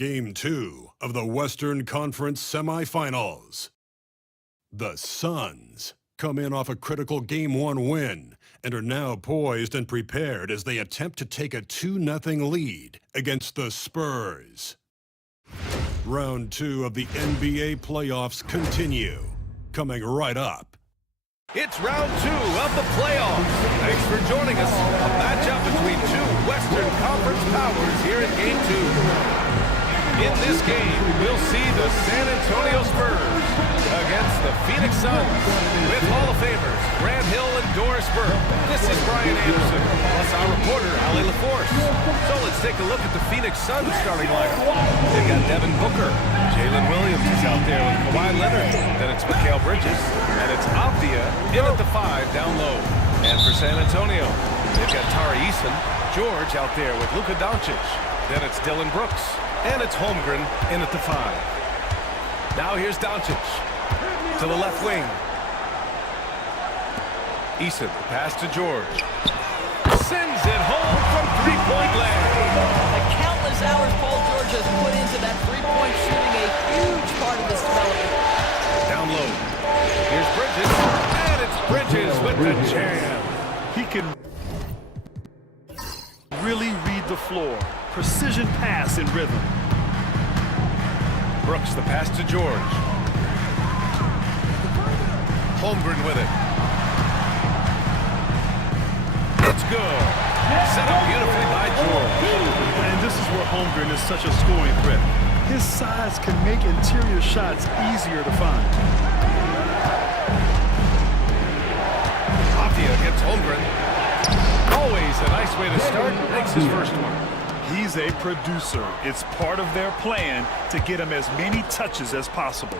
Game 2 of the Western Conference semifinals. The Suns come in off a critical Game 1 win and are now poised and prepared as they attempt to take a 2-0 lead against the Spurs. Round 2 of the NBA Playoffs continue, coming right up. It's round 2 of the playoffs. Thanks for joining us. A matchup between two Western Conference powers here in Game 2. In this game, we'll see the San Antonio Spurs against the Phoenix Suns with Hall of Famers Grant Hill and Doris Burke. This is Brian Anderson, plus our reporter, Allie LaForce. So let's take a look at the Phoenix Suns starting lineup. They got Devin Booker. Jalen Williams is out there with Kawhi Leonard. Then it's Mikal Bridges. And it's Avdia in at the 5 down low. And for San Antonio, they've got Tari Eason. George out there with Luka Doncic. Then it's Dylan Brooks. And it's Holmgren in at the 5. Now here's Doncic to the left wing. Eason, pass to George. Sends it home from three-point land. The countless hours Paul George has put into that three-point shooting, a huge part of his development. Down low. Here's Bridges. And it's Bridges with the jam. He can really read the floor. Precision pass in rhythm. Brooks, the pass to George. Holmgren with it. It's good. Set up beautifully by George. And this is where Holmgren is such a scoring threat. His size can make interior shots easier to find. Avdia gets Holmgren. Always a nice way to start. Makes his first one. He's a producer. It's part of their plan to get him as many touches as possible.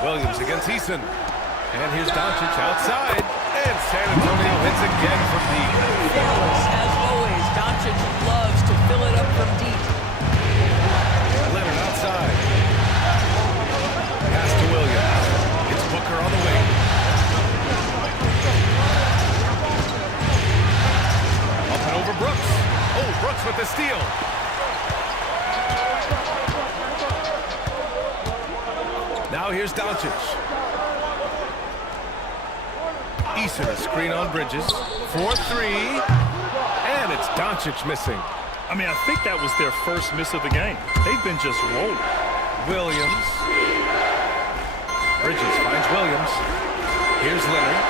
Williams against Eason. And here's Doncic outside. And San Antonio hits again from deep. Fearless, as always. Doncic loves to fill it up from deep. Leonard outside. Pass to Williams. It's Booker on the wing. Up and over Brooks. Oh, Brooks with the steal. Now here's Doncic. Eason, a screen on Bridges. 4-3. And it's Doncic missing. I mean, I think that was their first miss of the game. They've been just rolling. Williams. Bridges finds Williams. Here's Leonard.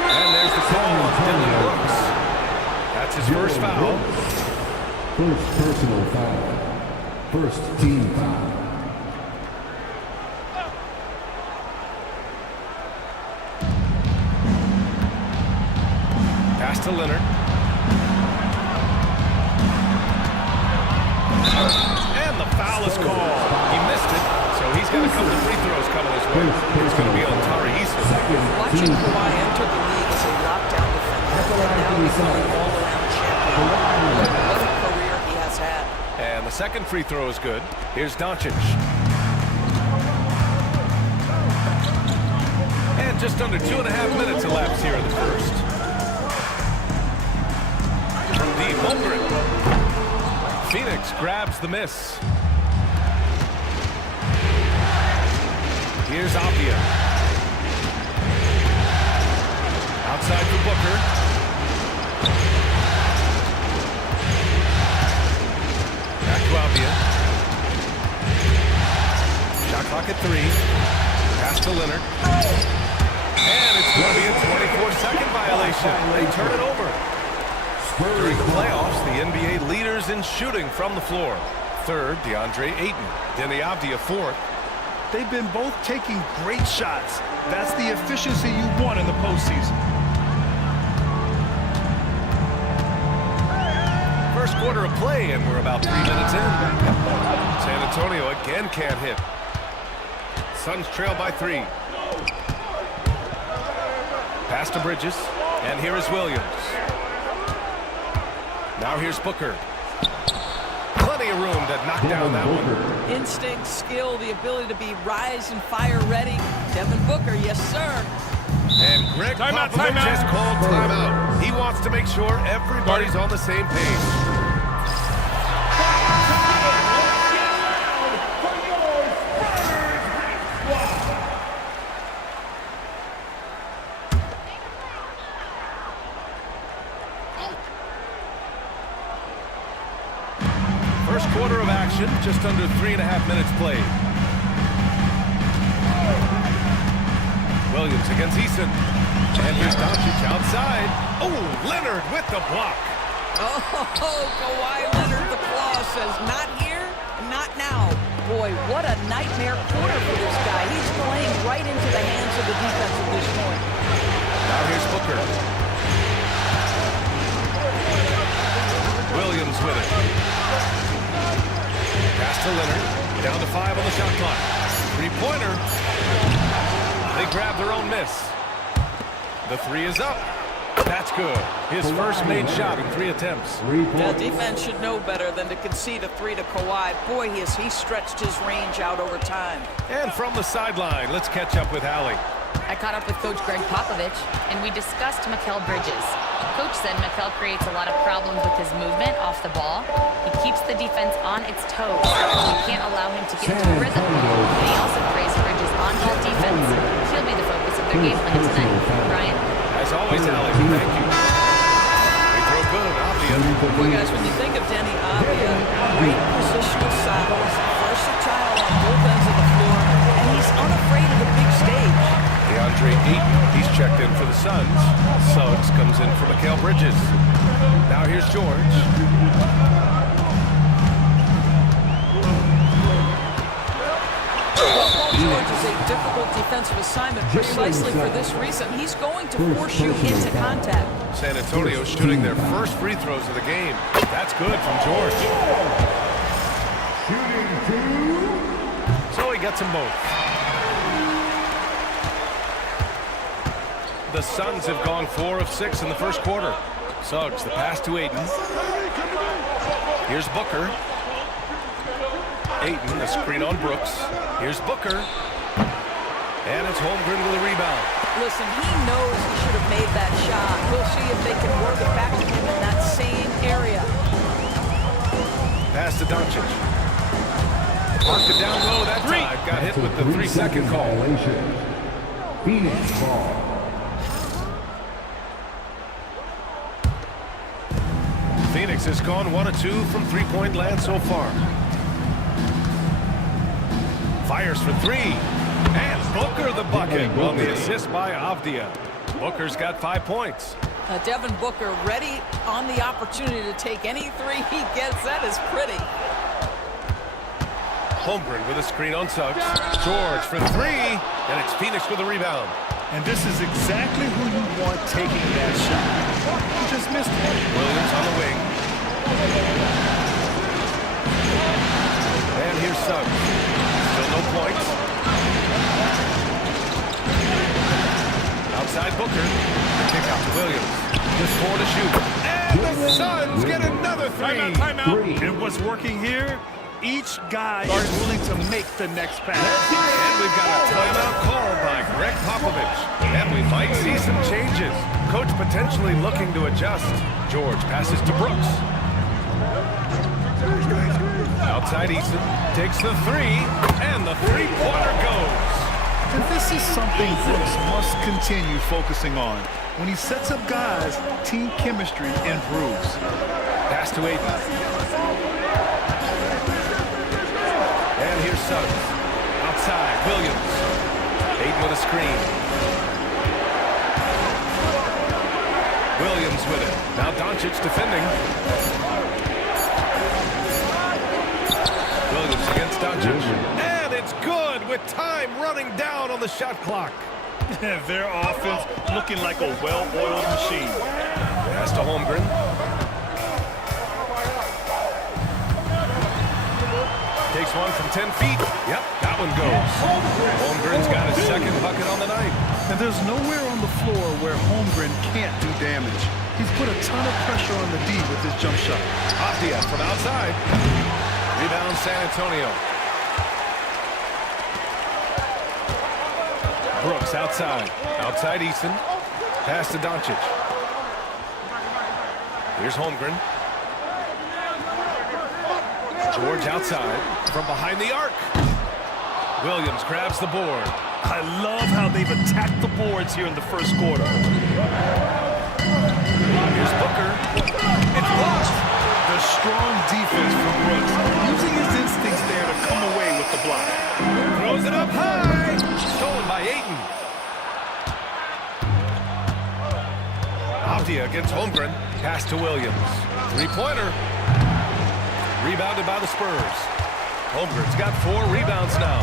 And there's the call on Dylan Brooks. That's his first foul. First personal foul. First team foul. Pass to Leonard. And the foul is called. He missed it, so he's got a couple of free throws coming his way. It's going to be on Tari Eason. Watching Kawhi enter the league as a lockdown defender, and now become an all-around champion. What a career he has had. And the second free throw is good. Here's Doncic. And just under 2.5 minutes elapsed here in the first. From deep, Holmgren. Phoenix grabs the miss. Here's Avdia. Outside for Booker. Back to Avdia. Shot clock at 3. Pass to Leonard. And it's going to be a 24-second violation. They turn it over. During the playoffs, the NBA leaders in shooting from the floor. Third, DeAndre Ayton. Denny Avdia, fourth. They've been both taking great shots. That's the efficiency you want in the postseason. First quarter of play, and we're about 3 minutes in. San Antonio again can't hit. Suns trail by 3. Pass to Bridges, and here is Williams. Now here's Booker. Plenty of room to knock down that one. Instinct, skill, the ability to be rise and fire ready. Devin Booker, yes sir. And Greg Popovich has called timeout. He wants to make sure everybody's on the same page. First quarter of action, just under 3.5 minutes played. Williams against Eason. And here's Doncic outside. Oh, Leonard with the block. Oh, Kawhi Leonard, the claw says, not here, not now. Boy, what a nightmare quarter for this guy. He's playing right into the hands of the defense at this point. Now here's Booker. Williams with it. Pass to Leonard. Down to 5 on the shot clock. Three-pointer. They grab their own miss. The 3 is up. That's good. His first made shot in 3 attempts. The defense should know better than to concede a 3 to Kawhi. Boy, he stretched his range out over time. And from the sideline, let's catch up with Allie. I caught up with Coach Greg Popovich, and we discussed Mikal Bridges. Coach said Mikal creates a lot of problems with his movement off the ball. He keeps the defense on its toes. You can't allow him to get into rhythm. And he also praised Bridges' on-ball defense. He'll be the focus of their game plan tonight. Brian? As always, Allie, thank you. We throw good, Avdia. Boy, guys, when you think of Denny Avdia, great positional size, versatile on both ends of the floor, and he's unafraid of the big stage. DeAndre Ayton, he's checked in for the Suns. Suggs comes in for Mikal Bridges. Now here's George. Paul George is a difficult defensive assignment precisely for this reason. He's going to force you into contact. San Antonio shooting their first free throws of the game. That's good from George. So he gets them both. The Suns have gone 4 of 6 in the first quarter. Suggs, the pass to Ayton. Here's Booker. Ayton, the screen on Brooks. Here's Booker. And it's Holmgren with a rebound. Listen, he knows he should have made that shot. We'll see if they can work it back to him in that same area. Pass to Doncic. Marked it down low that time. Got hit with the 3-second call. Phoenix ball. Phoenix has gone 1 of 2 from three-point land so far. Fires for 3. And Booker the bucket on the assist by Avdia. Booker's got 5 points. Devin Booker ready on the opportunity to take any 3 he gets. That is pretty. Holmgren with a screen on Suggs. George for 3. And it's Phoenix with a rebound. And this is exactly who you want taking that shot. He just missed it. Williams on the wing. And here's Suggs. Still no points. Outside Booker. The kick out to Williams. Just 4 to shoot. And the Suns get another 3. Timeout. And what's working here? Each guy is willing to make the next pass. And we've got a timeout called by Greg Popovich. And we might see some changes. Coach potentially looking to adjust. George passes to Brooks. Outside Eason takes the 3. And the three-pointer goes. And this is something Brooks must continue focusing on. When he sets up guys, team chemistry improves. Pass to Ayton. And here's Suggs. Outside, Williams. Ayton with a screen. Williams with it. Now Doncic defending. Williams against Doncic. And it's good with time running down on the shot clock. Their offense looking like a well-oiled machine. Pass to Holmgren. Takes one from 10 feet. Yep, that one goes. Holmgren's got his second bucket on the night. And there's nowhere on the floor where Holmgren can't do damage. He's put a ton of pressure on the D with his jump shot. Avdia from outside. Rebound San Antonio. Brooks outside. Outside Eason. Pass to Doncic. Here's Holmgren. George outside. From behind the arc. Williams grabs the board. I love how they've attacked the boards here in the first quarter. Here's Booker. It's blocked. The strong defense from Brooks, using his instincts there to come away with the block. Throws it up high. Stolen by Ayton. Avdia against Holmgren. Pass to Williams. Three-pointer. Rebounded by the Spurs. Holmgren's got 4 rebounds now.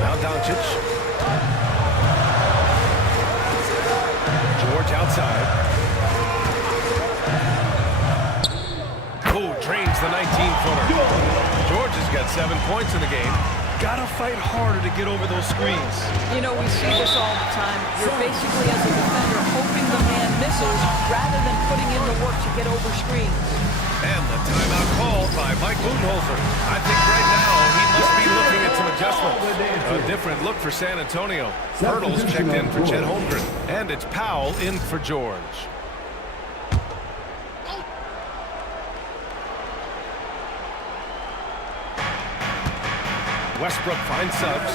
Now Doncic. George outside. Oh, drains the 19-footer. George has got 7 points in the game. Gotta fight harder to get over those screens. You know, we see this all the time. You're basically, as a defender, hoping the man misses rather than putting in the work to get over screens. And the timeout called by Mike Budenholzer. I think right now he must be looking at some adjustments. A different look for San Antonio. Hurdles checked in for Chet Holmgren. And it's Powell in for George. Westbrook finds subs.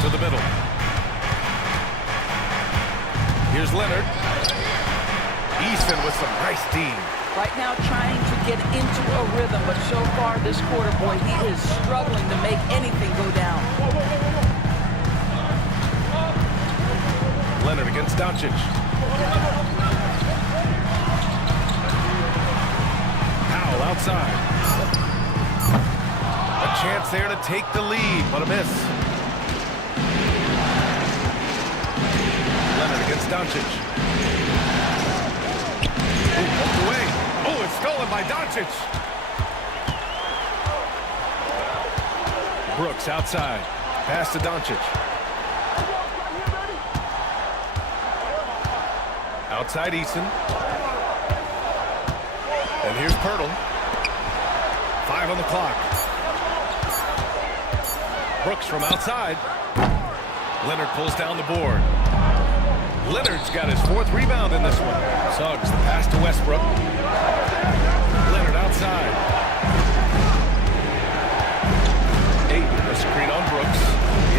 To the middle. Here's Leonard. Easton with some nice D. Right now trying to get into a rhythm, but so far this quarter, boy, he is struggling to make anything go down. Leonard against Doncic. Powell outside. A chance there to take the lead, but a miss. Leonard against Doncic. Poked away. Oh, it's stolen by Doncic. Brooks outside. Pass to Doncic. Outside Eason. And here's Pirtle. 5 on the clock. Brooks from outside. Leonard pulls down the board. Leonard's got his 4th rebound in this one. Suggs the pass to Westbrook. Leonard outside. Ayton, a screen on Brooks.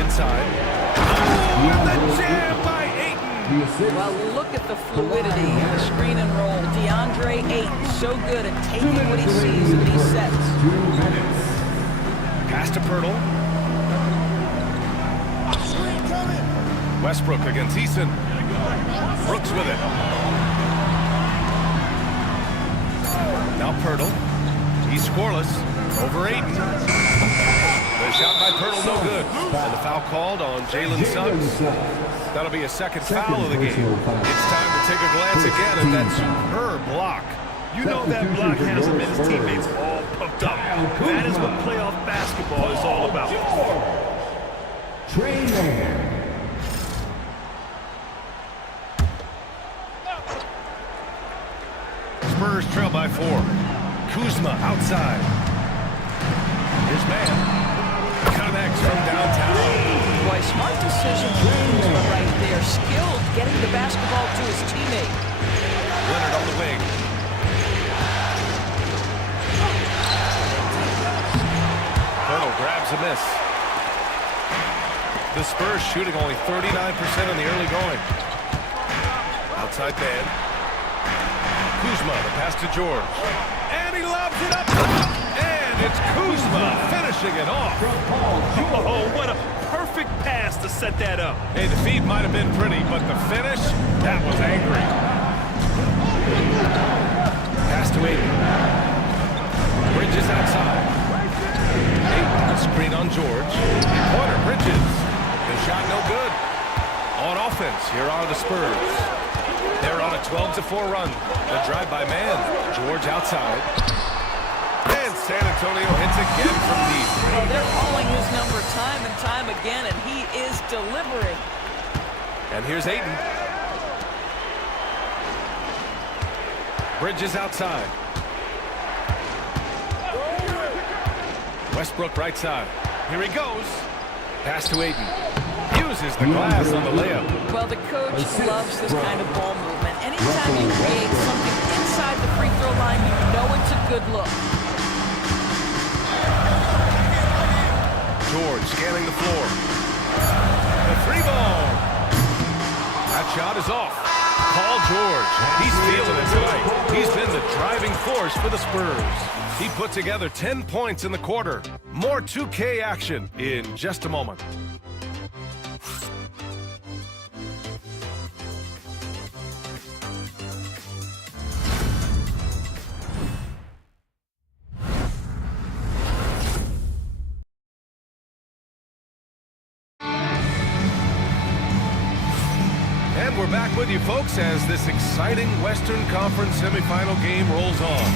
Inside. Oh, the jam by Ayton! Well, look at the fluidity in the screen and roll. DeAndre Ayton, so good at taking what he sees in these sets. Pass to Pirtle. Westbrook against Eason. Brooks with it. Now Pirtle. He's scoreless. Over Ayton. The shot by Pirtle, no good. And the foul called on Jalen Suggs. That'll be a second foul of the game. It's time to take a glance again at that superb block. You know that block has him and his teammates all pumped up. That is what playoff basketball is all about. Train man. Spurs trail by 4. Kuzma outside. Here's man. Connects from downtown. Boy, smart decision from Kuzma right there. Skilled getting the basketball to his teammate. Leonard on the wing. Pirtle grabs a miss. The Spurs shooting only 39% in the early going. Outside man. Kuzma, the pass to George. And he lobs it up top. And it's Kuzma finishing it off. Oh, what a perfect pass to set that up. Hey, the feed might have been pretty, but the finish, that was angry. Pass to Ayton. Bridges outside. Ayton, a screen on George. Pointer, Bridges. The shot no good. On offense, here are the Spurs. They're on a 12-4 run. The drive by man. George outside. And San Antonio hits again from deep. Well, they're calling his number time and time again, and he is delivering. And here's Ayton. Bridges outside. Westbrook right side. Here he goes. Pass to Aiden. Uses the glass on the layup. Well, the coach loves this kind of ball movement. Anytime you create something inside the free throw line, you know it's a good look. George scanning the floor. The three ball. That shot is off. Paul George. He's feeling it tonight. He's been the driving force for the Spurs. He put together 10 points in the quarter. More 2K action in just a moment. And we're back with you, folks, as this exciting Western Conference semifinal game rolls on.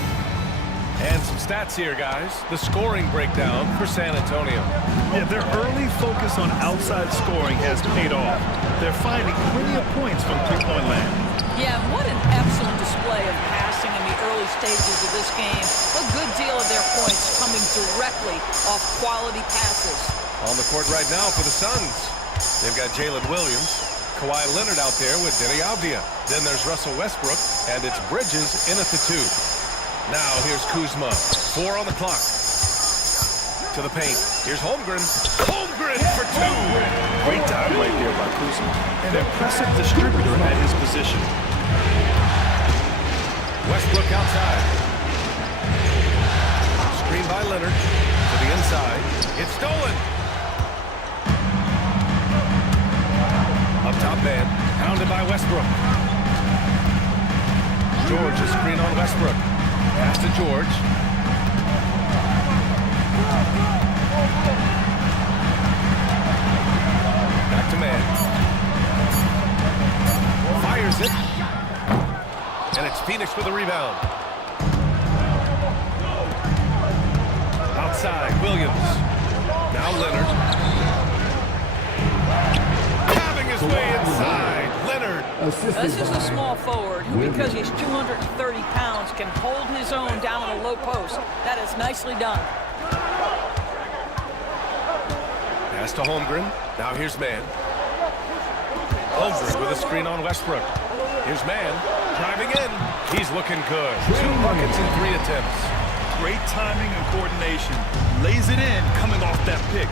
And some stats here, guys. The scoring breakdown for San Antonio. Yeah, their early focus on outside scoring has paid off. They're finding plenty of points from three-point land. Yeah, what an excellent display of passing in the early stages of this game. A good deal of their points coming directly off quality passes. On the court right now for the Suns. They've got Jalen Williams, Kawhi Leonard out there with Denny Avdia. Then there's Russell Westbrook, and it's Bridges in at the 2. Now here's Kuzma. 4 on the clock. To the paint. Here's Holmgren. Holmgren for 2. Great time right there by Kuzma. An impressive distributor at his position. Westbrook outside. Screen by Leonard. To the inside. It's stolen. Up top man. Pounded by Westbrook. George is screen on Westbrook. Pass to George. Back to man. Fires it. And it's Phoenix with a rebound. Outside, Williams. Now Leonard. Having his way inside. Leonard. This is a small forward who, because he's 230 pounds, can hold his own down on a low post. That is nicely done. Pass to Holmgren. Now here's man. Holmgren with a screen on Westbrook. Here's man. Driving in. He's looking good. 2 buckets in 3 attempts. Great timing and coordination. Lays it in coming off that pick.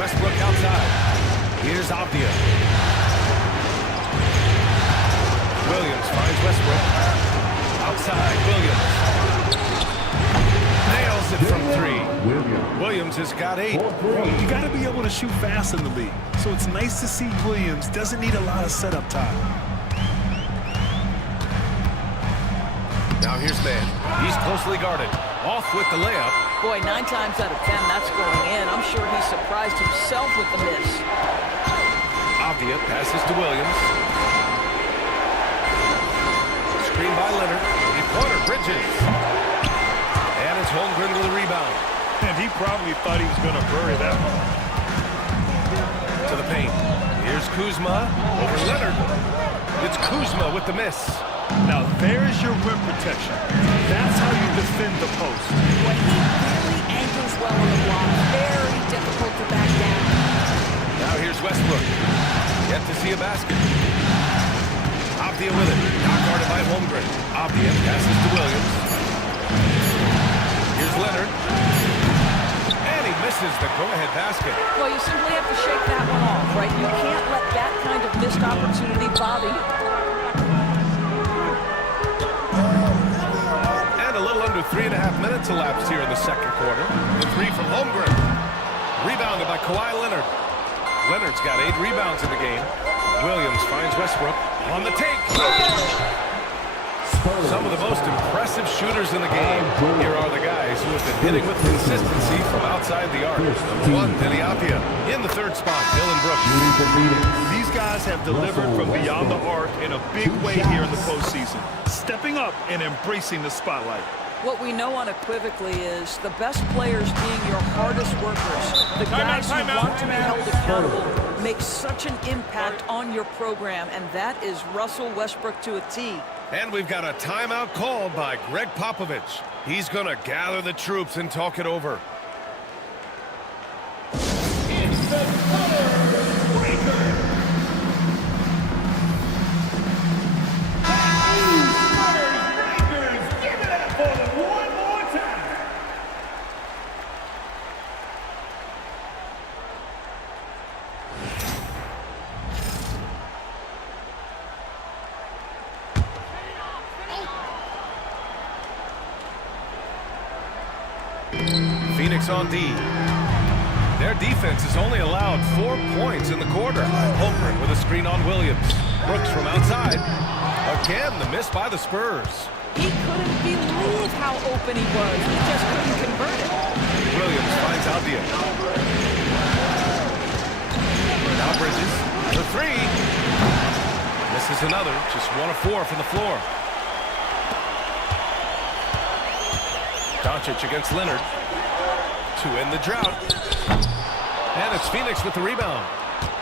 Westbrook outside. Here's Avdia. Williams finds Westbrook. Outside, Williams. Nails it from 3. Williams has got 8. You got to be able to shoot fast in the league. So it's nice to see Williams doesn't need a lot of setup time. Now here's man. He's closely guarded. Off with the layup. Boy, 9 times out of 10, that's going in. I'm sure he surprised himself with the miss. Avdia passes to Williams. Screen by Leonard. 3-pointer, Bridges. And it's Holmgren with a rebound. And he probably thought he was going to bury that one. To the paint. Here's Kuzma over Leonard. It's Kuzma with the miss. Now there's your rim protection. That's how you defend the post. When he really anchors well on the block, very difficult to back down. Now here's Westbrook. Yet to see a basket. Avdia with it. Not guarded by Holmgren. Avdia passes to Williams. Here's Leonard. And he misses the go-ahead basket. Well, you simply have to shake that one off, right? You can't let that kind of missed opportunity bother you. And a little under 3.5 minutes elapsed here in the second quarter. The 3 from Holmgren. Rebounded by Kawhi Leonard. Leonard's got 8 rebounds in the game. Williams finds Westbrook on the take. Some of the most impressive shooters in the game. Here are the guys who have been hitting with consistency from outside the arc. Number 1, Denny Avdia. In the 3rd spot, Dylan Brooks. These guys have delivered from beyond the arc in a big way here in the postseason, stepping up and embracing the spotlight. What we know unequivocally is the best players being your hardest workers, the guys who want to be held accountable, make such an impact on your program, and that is Russell Westbrook to a T. And we've got a timeout called by Greg Popovich. He's going to gather the troops and talk it over. It's the color breaker. Breakers, give it up for them one more time. Phoenix on D. Their defense has only allowed 4 points in the quarter. Holmgren with a screen on Williams. Brooks from outside. Again, the miss by the Spurs. He couldn't believe how open he was. He just couldn't convert it. Williams finds Albia. Now Bridges. The three. Misses another. Just 1 of 4 from the floor. Doncic against Leonard. To end the drought. And it's Phoenix with the rebound.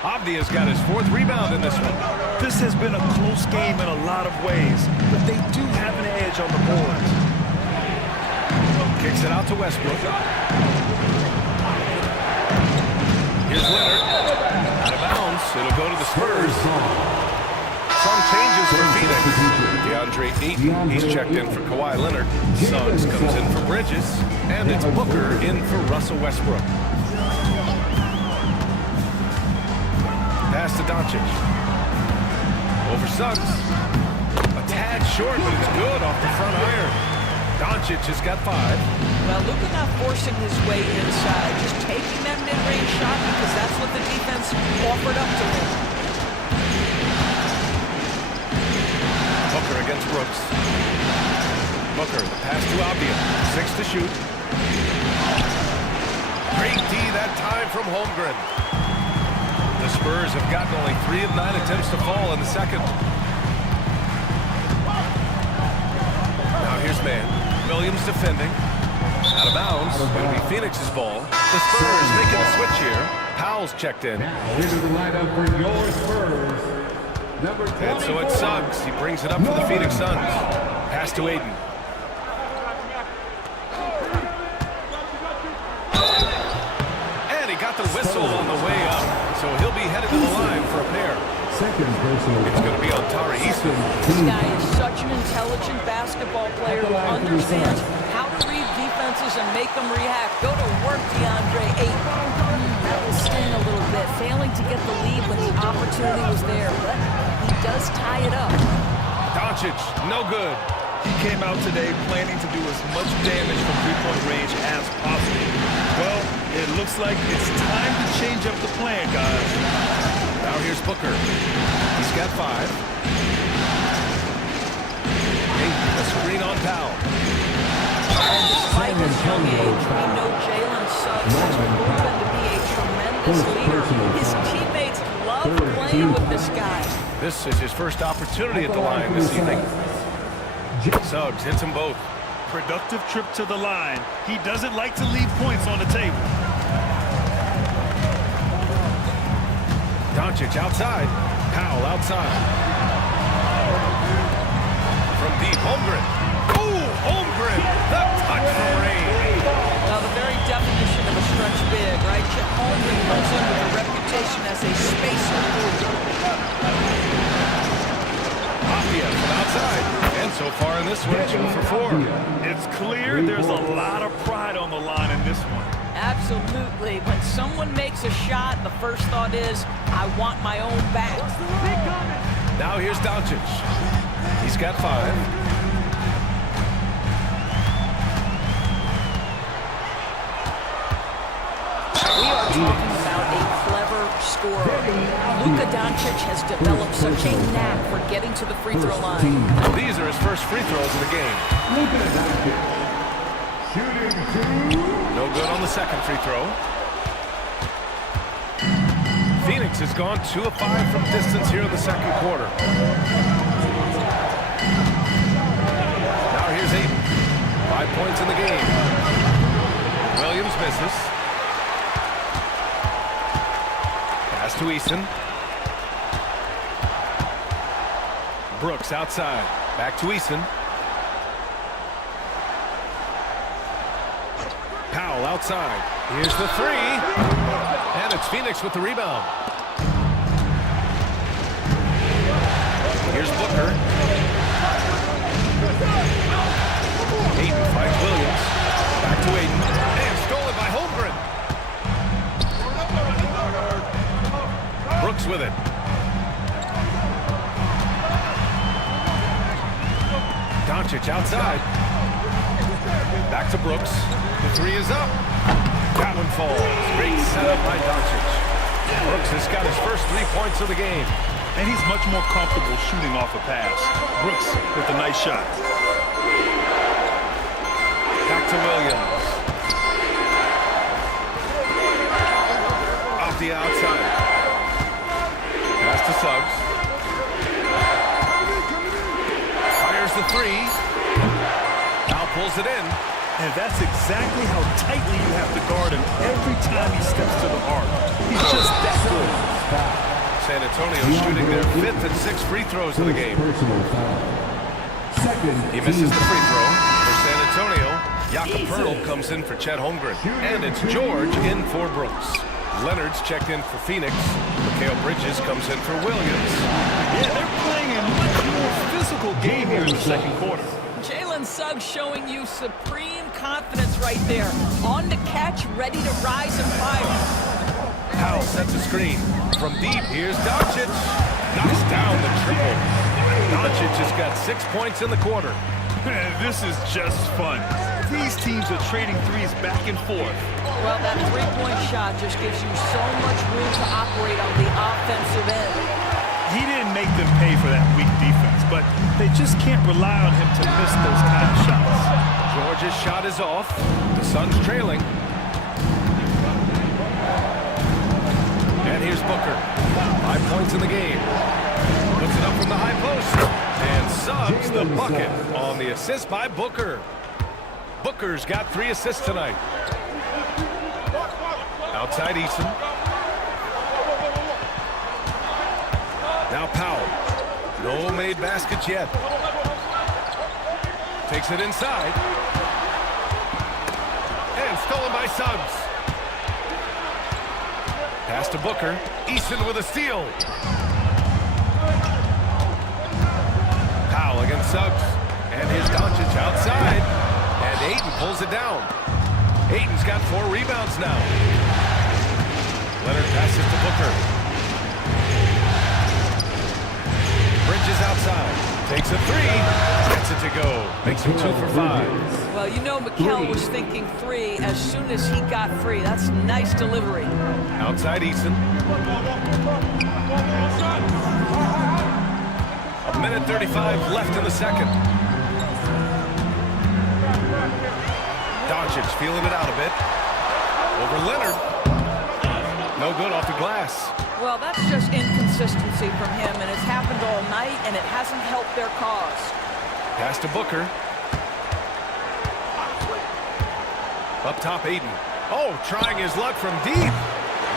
Avdia's got his 4th rebound in this one. This has been a close game in a lot of ways, but they do have an edge on the boards. Kicks it out to Westbrook. Here's Leonard. Out of bounds. It'll go to the Spurs. Some changes for Phoenix. DeAndre Ayton, he's checked in for Kawhi Leonard. Suggs comes in for Bridges. And it's Booker in for Russell Westbrook. Pass to Doncic. Over Suggs. A tad short, but it's good off the front iron. Doncic has got 5. Well, Luka not forcing his way inside, just taking that mid-range shot because that's what the defense offered up to him. Booker against Brooks. Booker, the pass to Albia. 6 to shoot. Great D that time from Holmgren. The Spurs have gotten only 3 of 9 attempts to fall in the second. Now here's man. Williams defending. Out of bounds. It'll be Phoenix's ball. The Spurs making a switch here. Powell's checked in. Now into the lineup for your Spurs. Number 24. And so it's Suggs. He brings it up for the Phoenix Suns. Pass to Ayton. And he got the whistle on the way up. So he'll be headed to the line for a pair. Second personal. It's going to be on Tari Eason. This guy is such an intelligent basketball player who understands how to read defenses and make them react. Go to work, DeAndre Ayton. That will sting a little bit, failing to get the lead when the opportunity was there, but he does tie it up. Doncic, no good. He came out today planning to do as much damage from three-point range as possible. Well, it looks like it's time to change up the plan, guys. Now here's Booker. He's got 5. Ayton, a screen on Powell. Despite his young age, we know Jalen Suggs has proven to be a tremendous leader. His teammates love playing with this guy. This is his first opportunity at the line this evening. Suggs hits them both. Productive trip to the line. He doesn't like to leave points on the table. Doncic outside. Powell outside. From deep, Holmgren. Ooh, Holmgren! The touch from range. Now, the very definition of a stretch big, right? Chet Holmgren comes in with a reputation as a spacer. Avdia from outside. And so far in this one, 2 for 4. It's clear there's a lot of pride on the line in this one. Absolutely. When someone makes a shot, the first thought is, I want my own back. Now here's Doncic. He's got 5. We are talking about a clever scorer. Luka Doncic has developed such a knack for getting to the free throw line. These are his first free throws of the game. Luka Doncic. Shooting 2. No good on the second free throw. Phoenix has gone 2 of 5 from distance here in the second quarter. Now here's Ayton. 5 points in the game. Williams misses. Pass to Eason. Brooks outside. Back to Eason. Powell outside. Here's the three. And it's Phoenix with the rebound. Here's Booker. Ayton finds Williams. Back to Ayton. And stolen by Holmgren. Brooks with it. Doncic outside. Back to Brooks. The three is up. That one falls. Great setup by Doncic. Brooks has got his first 3 points of the game. And he's much more comfortable shooting off a pass. Brooks with a nice shot. Back to Williams. Off the outside. Pass to Suggs. Fires the three. Now pulls it in. And that's exactly how tightly you have to guard him every time he steps to the arc. He's just that good. San Antonio shooting their 5th and 6th free throws of the game. He misses the free throw for San Antonio. Jakob Poeltl comes in for Chet Holmgren. And it's George in for Brooks. Leonard's checked in for Phoenix. Mikal Bridges comes in for Williams. Yeah, they're playing a much more physical game here in the second quarter. Jalen Suggs showing you supreme confidence right there. On the catch, ready to rise and fire. Powell sets a screen. From deep, here's Doncic. Knocks down the triple. Doncic has got 6 points in the quarter. Man, this is just fun. These teams are trading threes back and forth. Well, that three-point shot just gives you so much room to operate on the offensive end. He didn't make them pay for that weak defense, but they just can't rely on him to miss those kind of shots. George's shot is off. The Suns trailing. And here's Booker. 5 points in the game. Puts it up from the high post. And Suggs the bucket on the assist by Booker. Booker's got 3 assists tonight. Outside Eason. Now Powell. No made baskets yet. Takes it inside. And stolen by Suggs. Pass to Booker. Eason with a steal. Powell against Suggs. And here's Doncic outside. And Ayton pulls it down. Ayton's got 4 rebounds now. Leonard passes to Booker. Bridges outside. Takes a 3. Gets it to go. Makes him 2 for 5. Well, you know Mikal was thinking 3 as soon as he got free. That's nice delivery. Outside Eason. 1:35 left in the second. Doncic feeling it out a bit. Over Leonard. No good off the glass. Well, that's just inconsistency from him, and it's happened all night, and it hasn't helped their cause. Pass to Booker. Up top, Ayton. Oh, trying his luck from deep.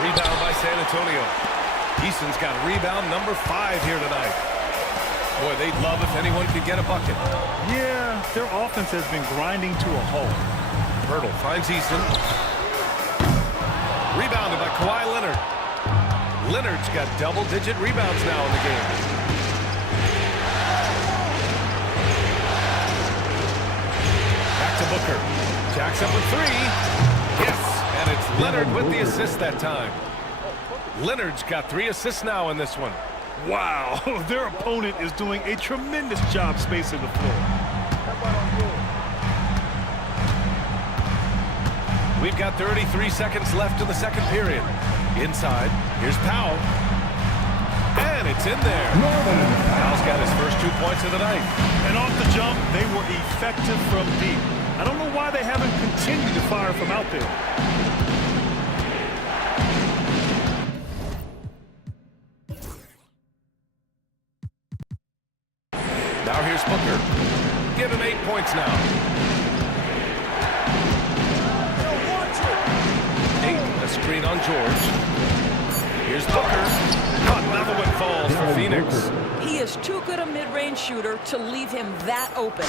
Rebound by San Antonio. Eason's got rebound number 5 here tonight. Boy, they'd love if anyone could get a bucket. Yeah, their offense has been grinding to a halt. Poeltl finds Eason. Rebounded by Kawhi Leonard. Leonard's got double-digit rebounds now in the game. Back to Booker. Jacks up with 3. Yes, and it's Leonard with the assist that time. Leonard's got 3 assists now in this one. Wow, their opponent is doing a tremendous job spacing the floor. We've got 33 seconds left in the second period. Inside, here's Powell. And it's in there. Powell's got his first 2 points of the night. And off the jump, they were effective from deep. I don't know why they haven't continued to fire from out there. Now here's Booker. Give him 8 points now. A screen on George. Here's Booker. Another one falls for Phoenix. He is too good a mid-range shooter to leave him that open.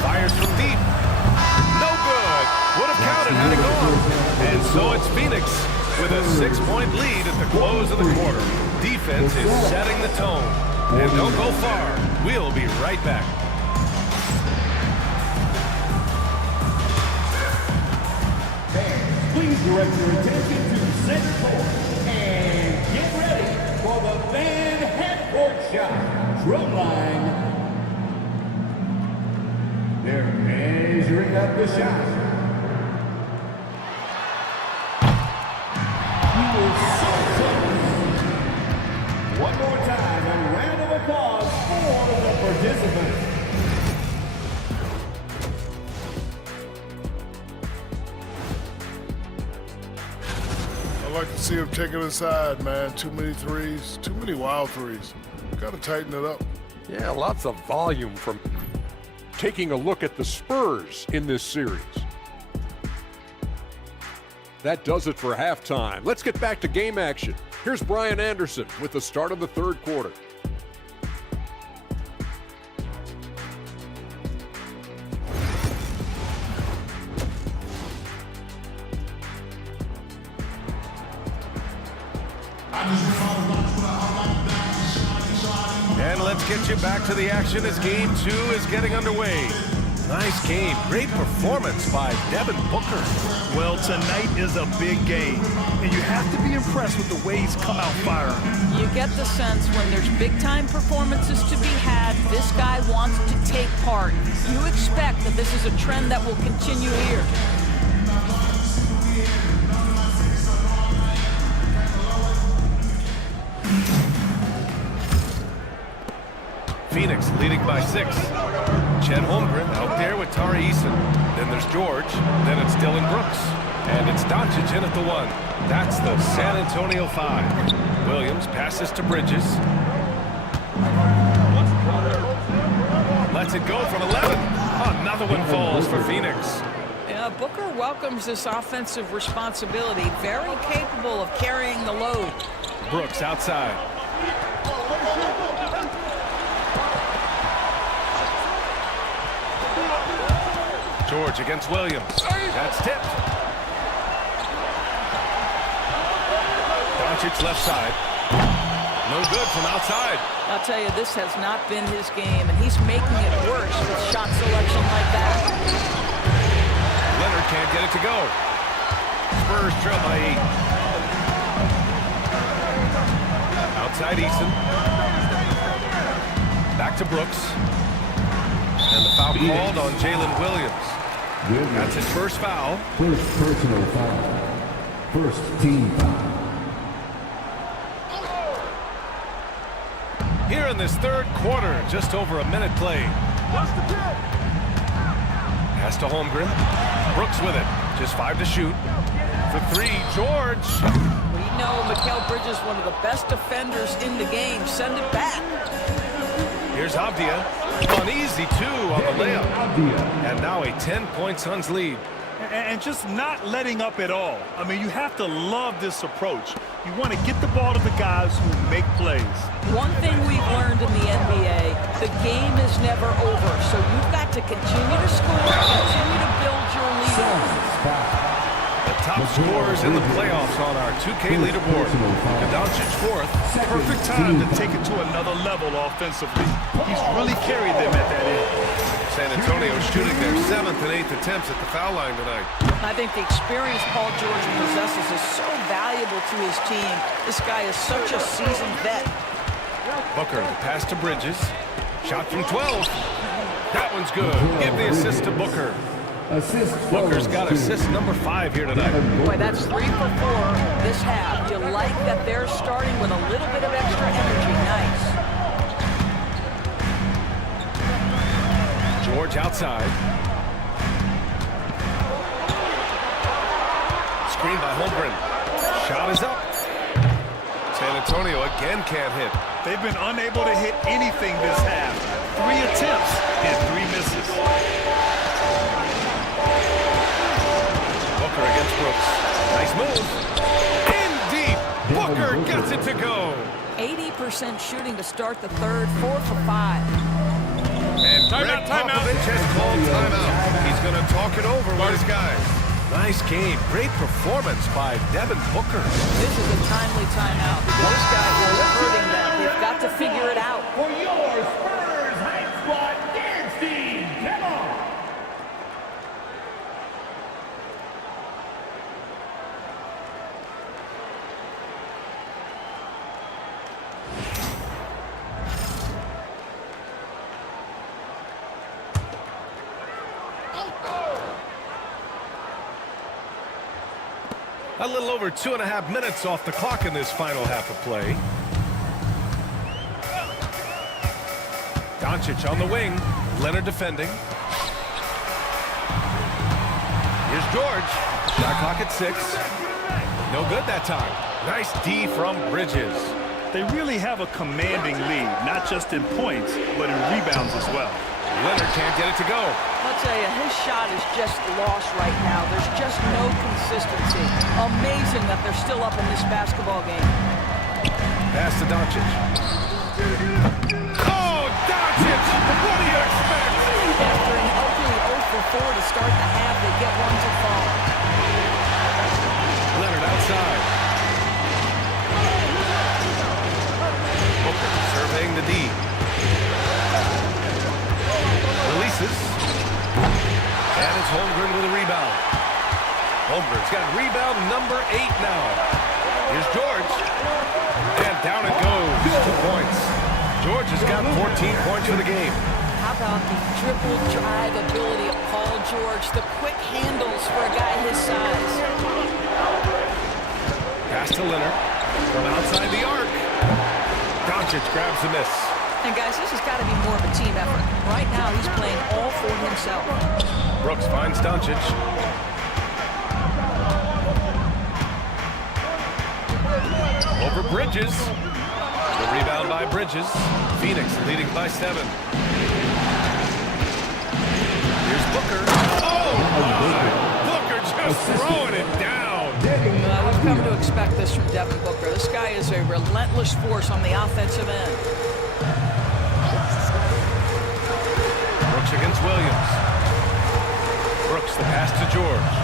Fires from deep. No good. Would have counted had it gone. And so it's Phoenix with a 6-point lead at the close of the quarter. Defense is setting the tone. And don't go far. We'll be right back. Please direct your attention to center court and get ready for the fan half-court shot. Drum line. They're measuring up the shot. One more time, a round of applause for the participants. I like to see him take it inside, man. Too many threes, too many wild threes. Got to tighten it up. Yeah, lots of volume from taking a look at the Spurs in this series. That does it for halftime. Let's get back to game action. Here's Brian Anderson with the start of the third quarter. And let's get you back to the action as game 2 is getting underway. Nice game. Great performance by Devin Booker. Well, tonight is a big game, and you have to be impressed with the way he's come out firing. You get the sense when there's big-time performances to be had, this guy wants to take part. You expect that this is a trend that will continue here. Phoenix leading by 6. Chet Holmgren out there with Tari Eason. Then there's George. Then it's Dylan Brooks. And it's Doncic in at the 1. That's the San Antonio 5. Williams passes to Bridges. Lets it go from 11. Another one falls for Phoenix. Yeah, Booker welcomes this offensive responsibility. Very capable of carrying the load. Brooks outside. George against Williams. That's tipped. Doncic left side. No good from outside. I'll tell you, this has not been his game, and he's making it worse with shot selection like that. Leonard can't get it to go. Spurs trail by 8. Outside Eason. Back to Brooks. And the foul called on Jalen Williams. That's his first foul. First personal foul. First team foul. Here in this third quarter, just over a minute played. Pass to Holmgren. Brooks with it. Just 5 to shoot. For 3, George. We know Mikal Bridges, one of the best defenders in the game. Send it back. Here's Avdia. An easy 2 on the layup. And now a 10-point Suns lead. And just not letting up at all. I mean, you have to love this approach. You want to get the ball to the guys who make plays. One thing we've learned in the NBA, the game is never over. So you've got to continue to score, continue to build your lead. The top scorers in the playoffs on our 2K leaderboard. Doncic 4th. Perfect time to take it to another level offensively. He's really carried them at that end. San Antonio shooting their 7th and 8th attempts at the foul line tonight. I think the experience Paul George possesses is so valuable to his team. This guy is such a seasoned vet. Booker, the pass to Bridges. Shot from 12. That one's good. Give the assist to Booker. Booker's got assist number 5 here tonight. Boy, that's 3 for 4 this half. You like that they're starting with a little bit of extra energy. Nice. George outside. Screen by Holmgren. Shot is up. San Antonio again can't hit. They've been unable to hit anything this half. 3 attempts and 3 misses. Booker against Brooks. Nice move. In deep. Booker gets it to go. 80% shooting to start the third. 4 for 5. And Greg Popovich has called timeout. He's going to talk it over with his guys. Nice game. Great performance by Devin Booker. This is a timely timeout because this guy is hurting them. They've got to figure it out. For your Spurs Hype Squad dance team, come on! A little over 2.5 minutes off the clock in this final half of play. Doncic on the wing. Leonard defending. Here's George. Shot clock at 6. No good that time. Nice D from Bridges. They really have a commanding lead, not just in points, but in rebounds as well. Leonard can't get it to go. I'll tell you, his shot is just lost right now. There's just no consistency. Amazing that they're still up in this basketball game. Pass to Doncic. Oh, Doncic! What do you expect? After an ugly 0 for 4 to start the half, they get one to fall. Leonard outside. Booker surveying the D. Releases. And it's Holmgren with a rebound. Holmgren's got rebound number 8 now. Here's George. And down it goes. 2 points. George has got 14 points for the game. How about the dribble drive ability of Paul George? The quick handles for a guy his size. Pass to Leonard. From outside the arc. Doncic grabs the miss. And guys, this has got to be more of a team effort. Right now, he's playing all for himself. Brooks finds Doncic. Over Bridges. The rebound by Bridges. Phoenix leading by 7. Here's Booker. Oh, my! Booker just throwing it down. We've come to expect this from Devin Booker. This guy is a relentless force on the offensive end. Brooks against Williams. Brooks the pass to George.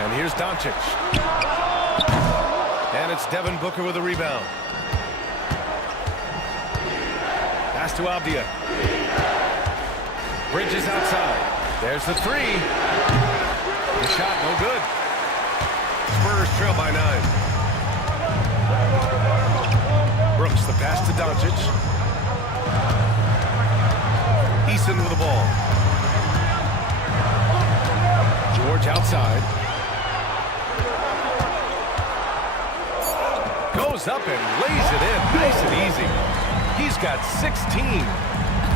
And here's Doncic. And it's Devin Booker with a rebound. Pass to Avdia. Bridges outside. There's the 3. The shot no good. Spurs trail by 9. Brooks the pass to Doncic. Eason with the ball. George outside. Goes up and lays it in. Nice and easy. He's got 16.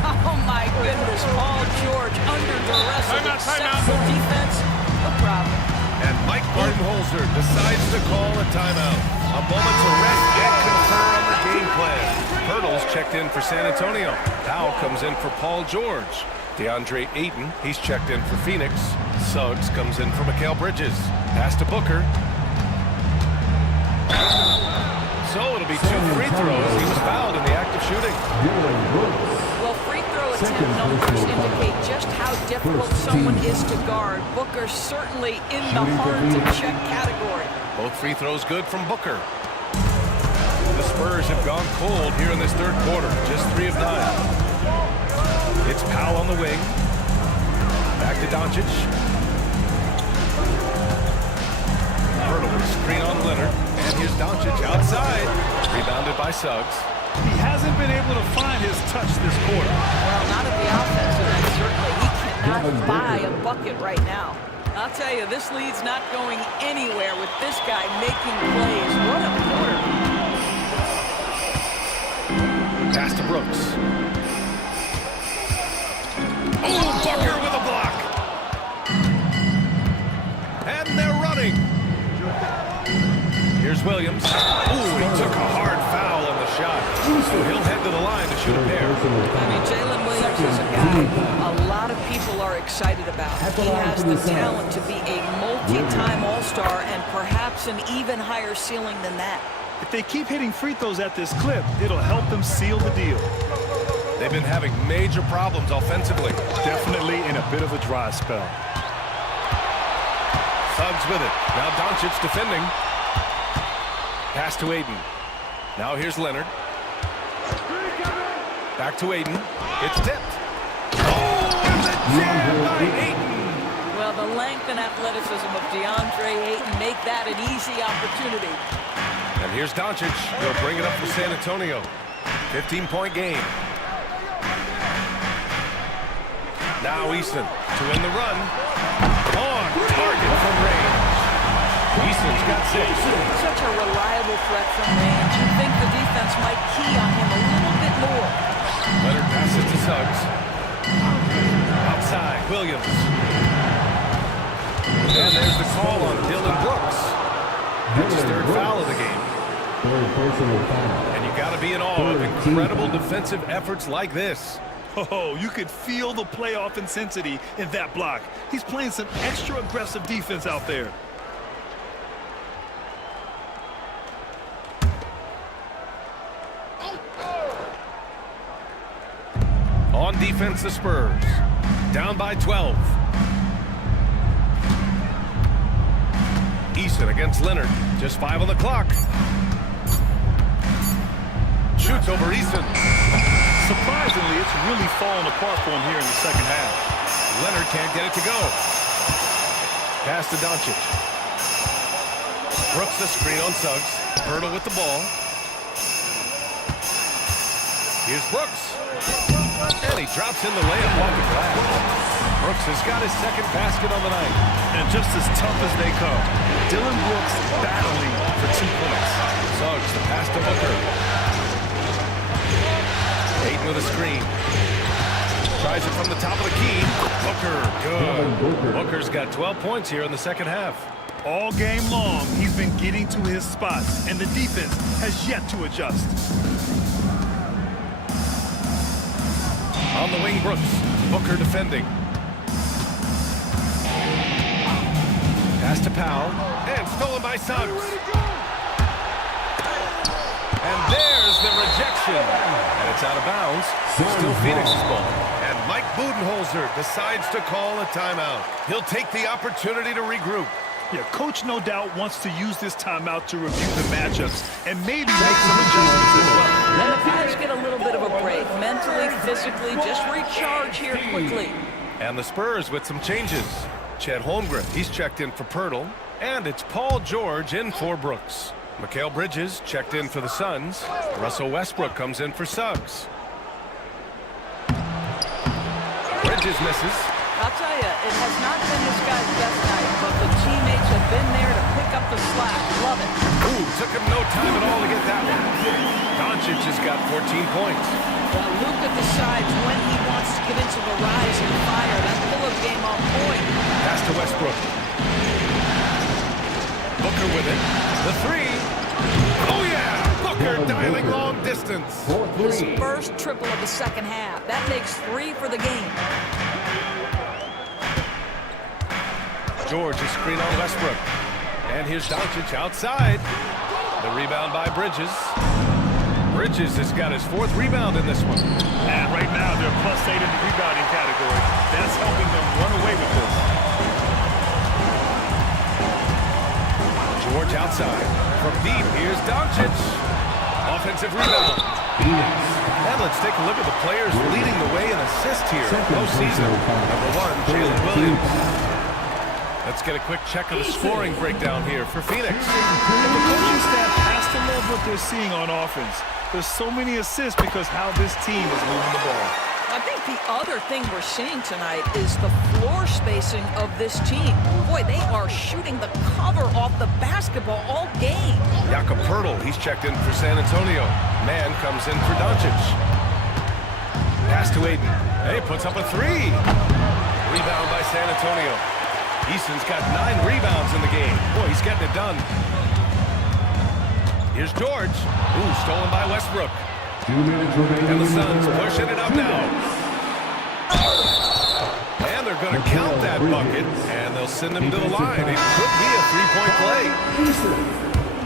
Oh, my goodness. Paul George under duress of exceptional defense. No problem. And Mike Budenholzer decides to call a timeout. A moment to rest and confer on the game plan. Hurdles checked in for San Antonio. Powell comes in for Paul George. DeAndre Ayton, he's checked in for Phoenix. Suggs comes in for Mikal Bridges. Pass to Booker. So it'll be 2 free throws. He was fouled in the act of shooting. Well, free throw attempt numbers indicate just how difficult someone is to guard. Booker's certainly in the hard-to-check category. Both free throws good from Booker. The Spurs have gone cold here in this third quarter. Just 3 of 9. It's Powell on the wing. Back to Doncic. Hurdle screen on Leonard. And here's Doncic outside. Rebounded by Suggs. He hasn't been able to find his touch this quarter. Well, not at the offensive end, certainly. He cannot buy a bucket right now. I'll tell you, this lead's not going anywhere with this guy making plays. What a quarter. Pass to Brooks. Oh, Booker with a block. And they're running. Here's Williams. Ooh, he took a hard foul on the shot. So he'll head to the line to shoot a pair. I mean, Jalen Williams is a guy a lot of people are excited about. He has the talent to be a multi-time All-Star and perhaps an even higher ceiling than that. If they keep hitting free throws at this clip, it'll help them seal the deal. They've been having major problems offensively. Definitely in a bit of a dry spell. Suggs with it. Now Doncic defending. Pass to Aiden. Now here's Leonard. Back to Aiden. It's tipped. Oh, and the jam by Aiden. Well, the length and athleticism of DeAndre Ayton make that an easy opportunity. And here's Doncic. He'll bring it up for San Antonio. 15-point game. Now Easton to win the run. On target from range. Easton's got 6. Such a reliable threat from range. You think the defense might key on him a little bit more. Leonard passes to Suggs. Outside, Williams. And there's the call on Dylan Brooks. That's his 3rd foul of the game. And you got to be in awe of incredible defensive efforts like this. Oh, you could feel the playoff intensity in that block. He's playing some extra aggressive defense out there. On defense, the Spurs. Down by 12. Easton against Leonard. Just 5 on the clock. Shoots over Easton. Surprisingly, it's really fallen apart for him here in the second half. Leonard can't get it to go. Pass to Doncic. Brooks the screen on Suggs. Hurdle with the ball. Here's Brooks. And he drops in the layup off the glass. Brooks has got his 2nd basket on the night. And just as tough as they come, Dylan Brooks battling for 2 points. Suggs the pass to Booker. Ayton with a screen. Tries it from the top of the key. Booker, good. Booker's got 12 points here in the second half. All game long, he's been getting to his spots, and the defense has yet to adjust. On the wing, Brooks. Booker defending. Pass to Powell. And stolen by Suggs. And there's the rejection. And it's out of bounds. Still Phoenix's ball. And Mike Budenholzer decides to call a timeout. He'll take the opportunity to regroup. Yeah, Coach no doubt wants to use this timeout to review the matchups and maybe make some adjustments as well. And the guys get a little bit of a break. Mentally, physically, just recharge here quickly. And the Spurs with some changes. Chet Holmgren, he's checked in for Pirtle. And it's Paul George in for Brooks. Mikal Bridges checked in for the Suns. Russell Westbrook comes in for Suggs. Bridges misses. I'll tell you, it has not been this guy's best night, but the teammates have been there to pick up the slack. Love it. Ooh, took him no time at all to get that one. Doncic has got 14 points. Well, Luka decides when he wants to get into the rise and fire. That pull-up game on point. Pass to Westbrook. Booker with it. The 3. Oh, yeah! Booker dialing long distance. His first triple of the second half. That makes 3 for the game. George is screen on Westbrook. And here's Doncic outside. The rebound by Bridges. Bridges has got his 4th rebound in this one. And right now, they're +8 in the rebounding category. That's helping them run away with this. George outside. From deep, here's Doncic. Offensive rebound. And let's take a look at the players leading the way in assists here. Postseason. Number 1, Jalen Williams. Let's get a quick check of the scoring breakdown here for Phoenix. The coaching staff has to love what they're seeing on offense. There's so many assists because how this team is moving the ball. I think the other thing we're seeing tonight is the floor spacing of this team. Boy, they are shooting the cover off the basketball all game. Jakob Poeltl, he's checked in for San Antonio. Man comes in for Doncic. Pass to Aiden. Hey, puts up a 3. Rebound by San Antonio. Easton's got 9 rebounds in the game. Boy, he's getting it done. Here's George. Ooh, stolen by Westbrook. And the Suns pushing it up now. And they're going to count that bucket. And they'll send him to the line. It could be a 3-point play.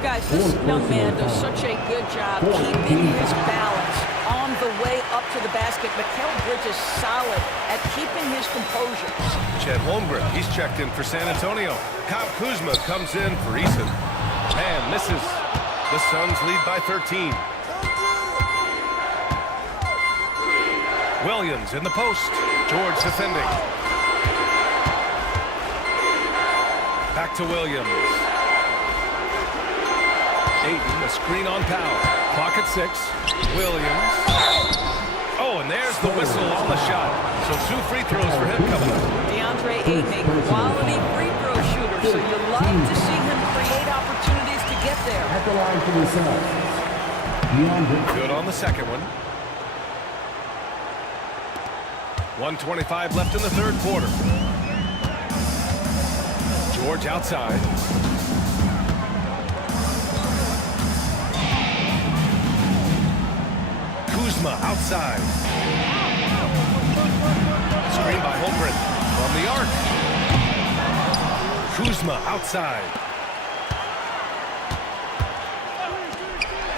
Guys, this young man does such a good job keeping his balance on the way up to the basket. Mikal Bridges solid at keeping his composure. Chet Holmgren, he's checked in for San Antonio. Kyle Kuzma comes in for Eason. And misses. The Suns lead by 13. Williams in the post. George defending. Back to Williams. Ayton, a screen on Powell. Clock at 6. Williams. Oh, and there's the whistle on the shot. So 2 free throws for him coming up. DeAndre Ayton, a quality free throw shooter, so you love to see him create opportunities to get there. At the line for the Suns, Good on the second one. 1:25 left in the third quarter. George outside. Kuzma outside. Screen by Holmgren from the arc. Kuzma outside.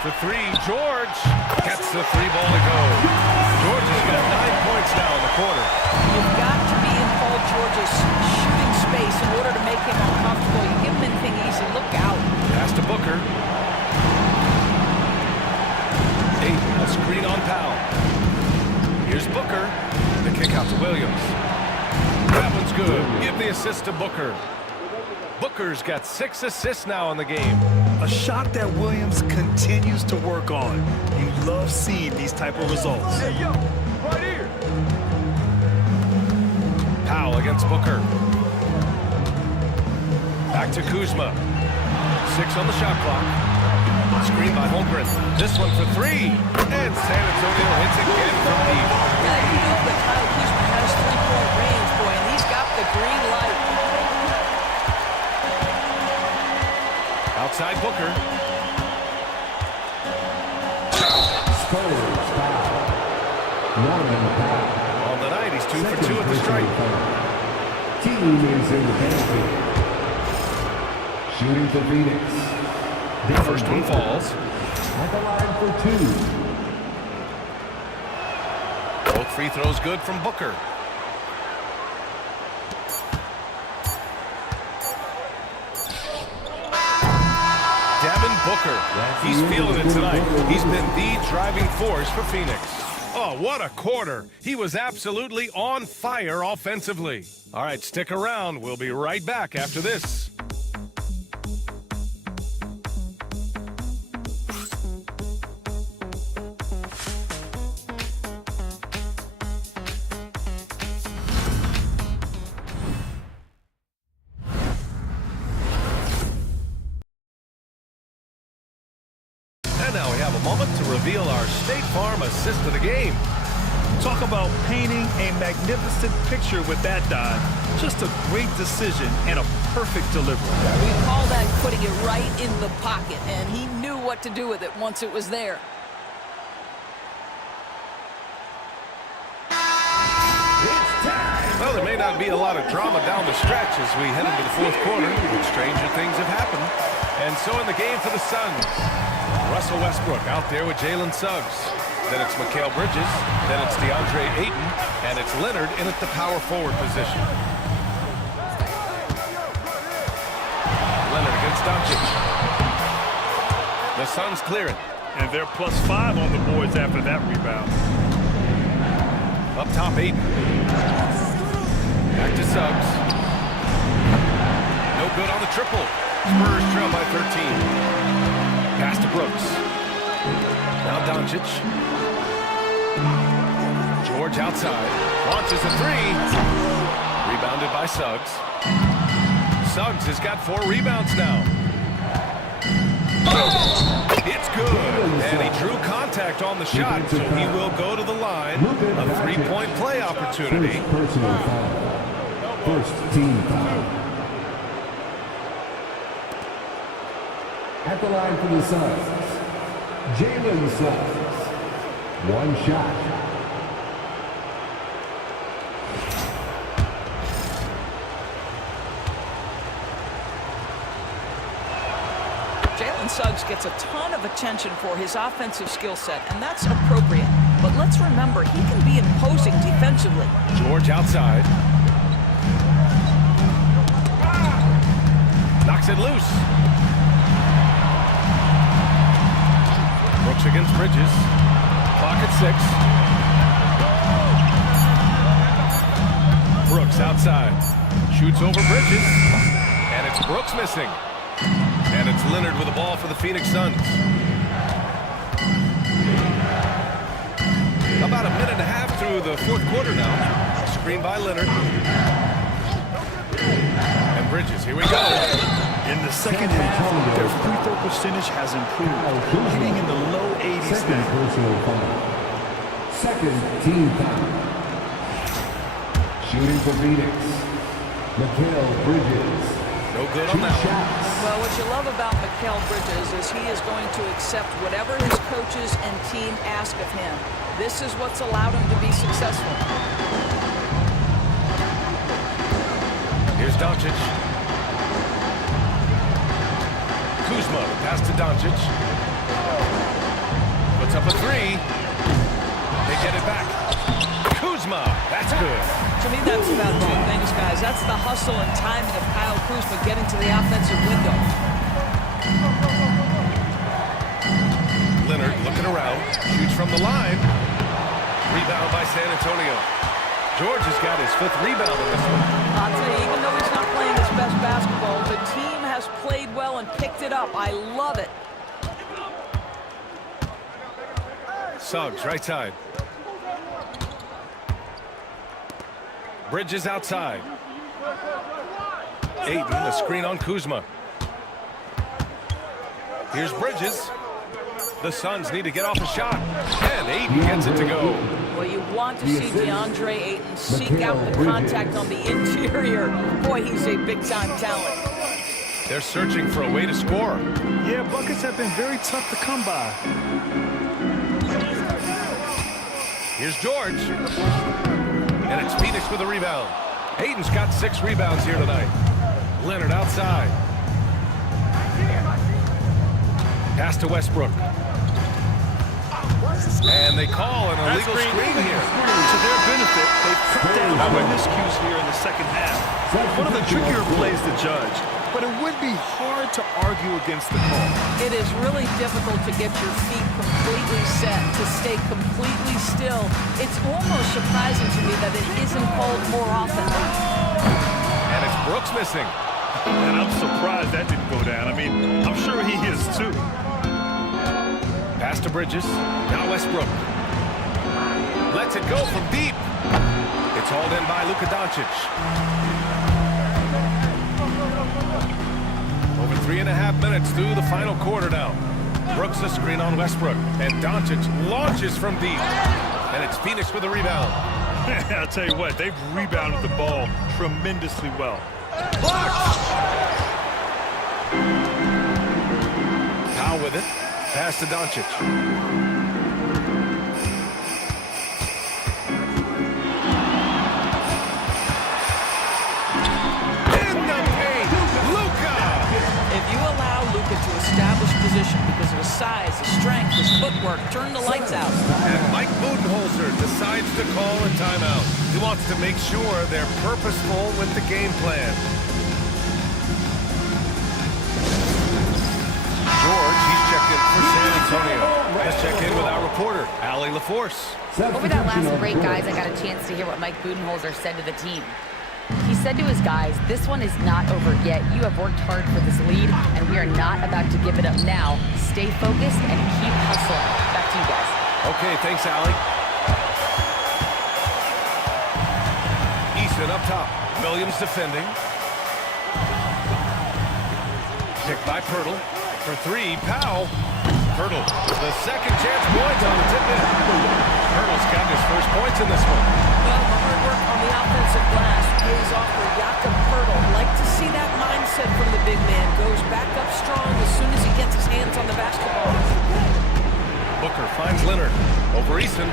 For 3, George gets the 3-ball to go. George has got 9 points now in the quarter. You've got to be in Paul George's shooting space in order to make him uncomfortable. You give him anything easy, look out. Pass to Booker. Ayton, a screen on Powell. Here's Booker. The kick out to Williams. That one's good. Give the assist to Booker. Booker's got 6 assists now in the game. A shot that Williams continues to work on. You love seeing these type of results. Hey, yo, right here. Powell against Booker. Back to Kuzma. 6 on the shot clock. Screen by Holmgren. This one for 3. And San Antonio hits again from deep. Yeah, you know that Kyle Kuzma has 3-point range, boy, and he's got the green light. Outside Booker. Spurs foul. Norman foul. On the night, he's 2 for 2 at the stripe. Team is in the penalty. Shooting for Phoenix. The first one falls. At the line for 2. Both free throws good from Booker. Devin Booker. He's feeling it tonight. He's been the driving force for Phoenix. Oh, what a quarter. He was absolutely on fire offensively. All right, stick around. We'll be right back after this. Now we have a moment to reveal our State Farm assist of the game. Talk about painting a magnificent picture with that dive. Just a great decision and a perfect delivery. We call that putting it right in the pocket, and he knew what to do with it once it was there. Well, there may not be a lot of drama down the stretch as we head into the fourth quarter, but stranger things have happened. And so in the game for the Suns, Russell Westbrook out there with Jalen Suggs. Then it's Mikal Bridges. Then it's DeAndre Ayton. And it's Leonard in at the power forward position. Leonard against Doncic. The Suns clear it. And they're +5 on the boards after that rebound. Up top, Ayton. Back to Suggs. No good on the triple. Spurs trail by 13. Pass to Brooks. Now Doncic. George outside. Launches a 3. Rebounded by Suggs. Suggs has got 4 rebounds now. It's good. And he drew contact on the shot, so he will go to the line. A 3-point play opportunity. First personal foul. First team foul. At the line for the Suns, Jalen Suggs. 1 shot. Jalen Suggs gets a ton of attention for his offensive skill set, and that's appropriate. but let's remember, he can be imposing defensively. George outside. Knocks it loose. Brooks against Bridges. Clock at 6. Brooks outside. Shoots over Bridges. And it's Brooks missing. And it's Leonard with the ball for the Phoenix Suns. About a minute and a half through the fourth quarter now. Screen by Leonard. And Bridges, here we go. In the second half, their free throw percentage has improved, hitting in the low 80s Second now. personal foul. Second team foul. Shooting for Phoenix, Mikal Bridges. No good on that one. Shots. Well, what you love about Mikal Bridges is he is going to accept whatever his coaches and team ask of him. This is what's allowed him to be successful. Here's Doncic. Kuzma, the pass to Doncic. Puts up a 3. They get it back. Kuzma, that's good. To me, that's about two things, guys. That's the hustle and timing of Kyle Kuzma getting to the offensive window. Leonard looking around, shoots from the line. Rebound by San Antonio. George has got his 5th rebound in this one. I'll tell you, even though he's not playing his best basketball, the team has played well and picked it up. I love it. Suggs, right side. Bridges outside. Ayton, a screen on Kuzma. Here's Bridges. The Suns need to get off a shot. And Ayton gets it to go. Well, you want to see DeAndre Ayton seek out the contact on the interior. Boy, he's a big-time talent. They're searching for a way to score. Yeah, buckets have been very tough to come by. Here's George. And it's Phoenix with a rebound. Ayton's got 6 rebounds here tonight. Leonard outside. Pass to Westbrook. And they call an illegal screen here. To their benefit, they've cut down on miscues here in the second half. One of the trickier plays to judge, but it would be hard to argue against the call. It is really difficult to get your feet completely set, to stay completely still. It's almost surprising to me that it isn't called more often. And it's Brooks missing. And I'm surprised that didn't go down. I mean, I'm sure he is too. Pass to Bridges. Now Westbrook. Lets it go from deep. It's hauled in by Luka Doncic. Over 3.5 minutes through the final quarter now. Brooks a screen on Westbrook. And Doncic launches from deep. And it's Phoenix with a rebound. I'll tell you what, they've rebounded the ball tremendously well. Blocked! Powell with it. Pass to Doncic. In the paint, Luka! If you allow Luka to establish position because of his size, his strength, his footwork, turn the lights out. And Mike Budenholzer decides to call a timeout. He wants to make sure they're purposeful with the game plan. George, he's checked in for San Antonio. Let's check in with our reporter, Allie LaForce. Over that last break, guys, I got a chance to hear what Mike Budenholzer said to the team. He said to his guys, this one is not over yet. You have worked hard for this lead, and we are not about to give it up now. Stay focused and keep hustling. Back to you guys. Okay, thanks, Allie. Easton up top. Williams defending. Picked by Pirtle. For 3, Powell. Pirtle, the second chance points on the tip-in. Pirtle's got his first points in this one. Well, the hard work on the offensive glass pays off for Jakob Pirtle. Like to see that mindset from the big man. Goes back up strong as soon as he gets his hands on the basketball. Booker finds Leonard over Easton.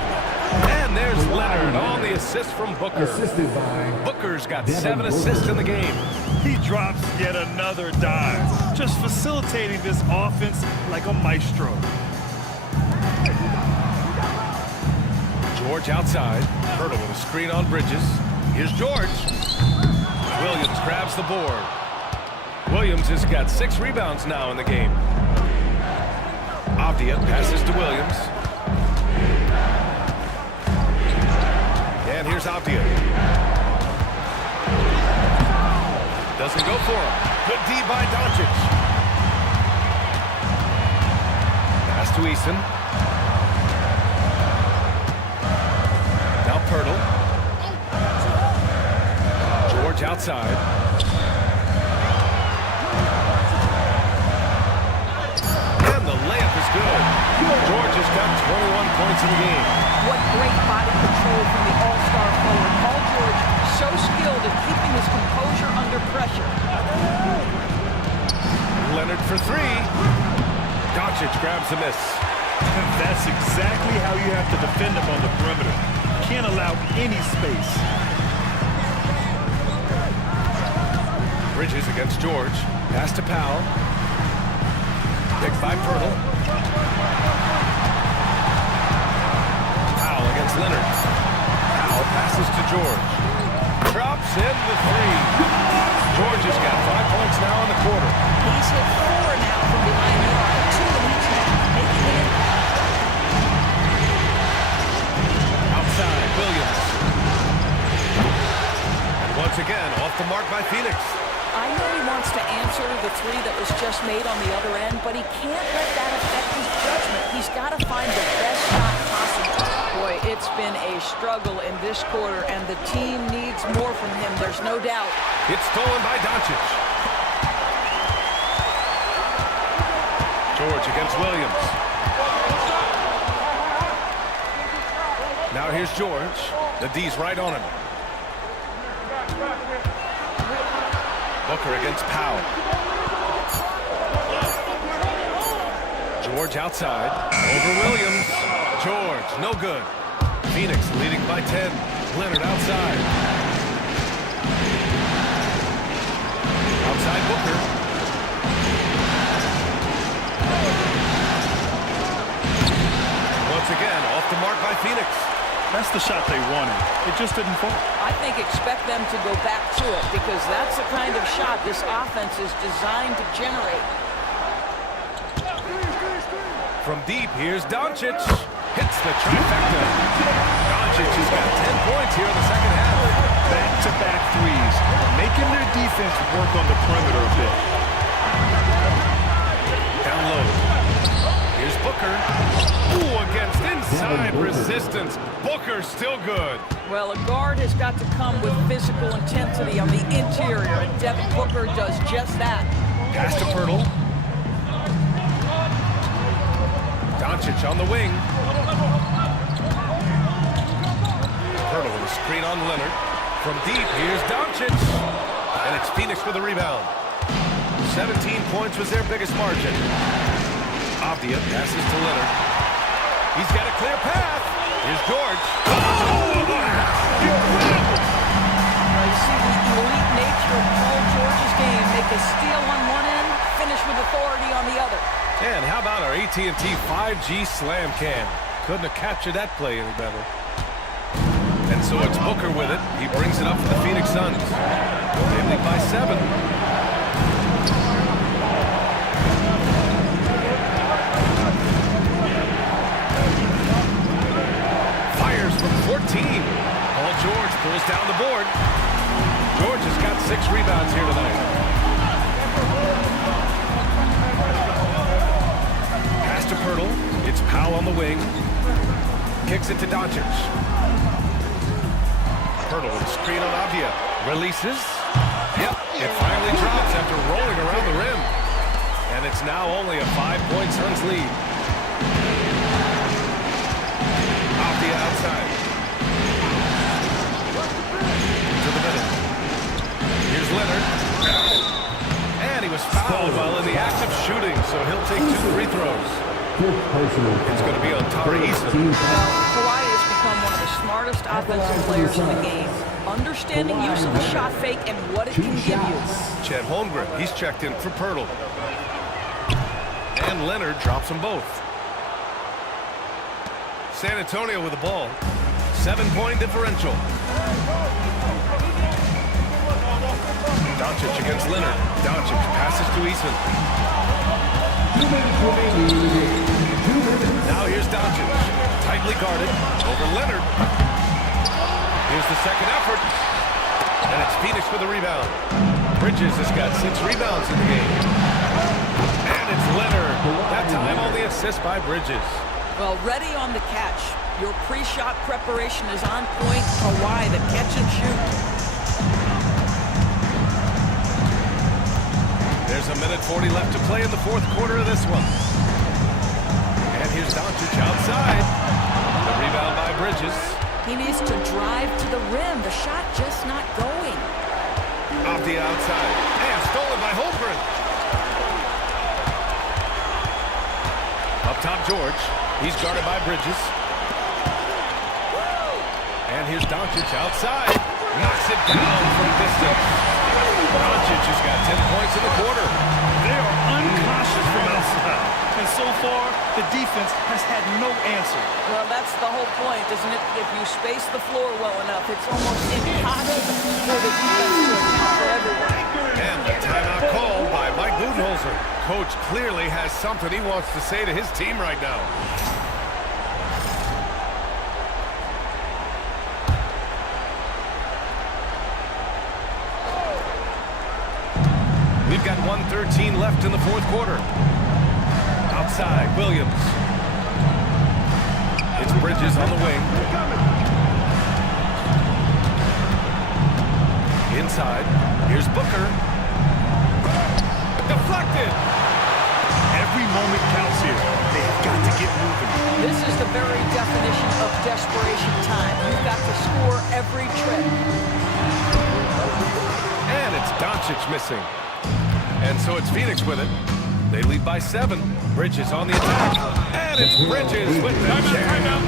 And there's Leonard on the assist from Booker. Assisted by Booker's got 7 assists in the game. He drops yet another dive, just facilitating this offense like a maestro. George outside. Hurdle with a screen on Bridges. Here's George. Williams grabs the board. Williams has got 6 rebounds now in the game. Avdia passes to Williams. And here's Avdia. Doesn't go for him. Good D by Doncic. Pass to Eason. Now Pirtle. George outside. And the layup is good. George has got 21 points in the game. What great body control from the all-star forward. Paul George, so skilled at keeping his composure under pressure. Leonard for 3. Doncic grabs the miss. That's exactly how you have to defend him on the perimeter. Can't allow any space. Bridges against George. Pass to Powell. Picked by Pirtle. Powell against Leonard. Powell passes to George. Drops in the 3. George has got 5 points now in the quarter. He's hit 4 now from behind the arc. 2 in each half, making it outside, Williams. And once again, off the mark by Phoenix. I know he wants to answer the 3 that was just made on the other end, but he can't let that affect his judgment. He's got to find the best shot possible. Boy, it's been a struggle in this quarter, and the team needs more from him, there's no doubt. It's stolen by Doncic. George against Williams. Now here's George. The D's right on him. Booker against Powell. George outside. Over Williams. George, no good. Phoenix leading by 10. Leonard outside. Outside Booker. Once again, off the mark by Phoenix. That's the shot they wanted. It just didn't fall. I think expect them to go back to it because that's the kind of shot this offense is designed to generate. From deep, here's Doncic. Hits the trifecta. Doncic has got 10 points here in the second half. Back-to-back threes, making their defense work on the perimeter a bit. Down low. Here's Booker. Ooh, against inside resistance. Booker still good. Well, a guard has got to come with physical intensity on the interior, and Devin Booker does just that. Pass to Pirtle. Doncic on the wing. Pirtle with a screen on Leonard. From deep, here's Doncic. And it's Phoenix with the rebound. 17 points was their biggest margin. Avdia passes to Leonard. He's got a clear path. Here's George. Oh! Incredible! You see the elite nature of Paul George's game. Make a steal on one end, finish with authority on the other. And how about our AT&T 5G Slam Cam? Couldn't have captured that play any better. And so it's Booker with it. He brings it up for the Phoenix Suns. They lead by 7. Fires from 14. Paul George pulls down the board. George has got 6 rebounds here tonight. Pass to Pirtle. It's Powell on the wing. Kicks it to Doncic. Pirtle with a screen on Avdia. Releases. Yep, it finally drops after rolling around the rim. And it's now only a 5-point Suns lead. Avdia outside. To the middle. Here's Leonard. And he was fouled while in the act of shooting, so he'll take 2 free throws. It's going to be on Tari Eason. Kawhi has become one of the smartest offensive players in the game. Understanding use of the shot fake and what it can give you. Chet Holmgren, he's checked in for Pirtle. And Leonard drops them both. San Antonio with the ball. 7-point differential. Doncic against Leonard. Doncic passes to Eason. Now here's Doncic. Tightly guarded over Leonard. Here's the second effort. And it's Phoenix with the rebound. Bridges has got 6 rebounds in the game. And it's Leonard. That time on the assist by Bridges. Well, ready on the catch. Your pre-shot preparation is on point. Kawhi, the catch and shoot. There's a minute 40 left to play in the fourth quarter of this one. And here's Doncic outside. The rebound by Bridges. He needs to drive to the rim. The shot just not going. Off the outside. And stolen by Holmgren. Up top, George. He's guarded by Bridges. And here's Doncic outside. Knocks it down from distance. Doncic has got 10 points in the quarter. They are uncautious from outside. And so far, the defense has had no answer. Well, that's the whole point, isn't it? If you space the floor well enough, it's almost impossible for the defense to account for everyone. And the timeout called by Mike Budenholzer. Coach clearly has something he wants to say to his team right now. We've got 1:13 left in the fourth quarter. Outside, Williams. It's Bridges on the wing. Inside, here's Booker. Deflected. Every moment counts here. They have got to get moving. This is the very definition of desperation time. You've got to score every trip. And it's Doncic missing. And so it's Phoenix with it. They lead by 7. Bridges on the attack. And it's Bridges with the jam.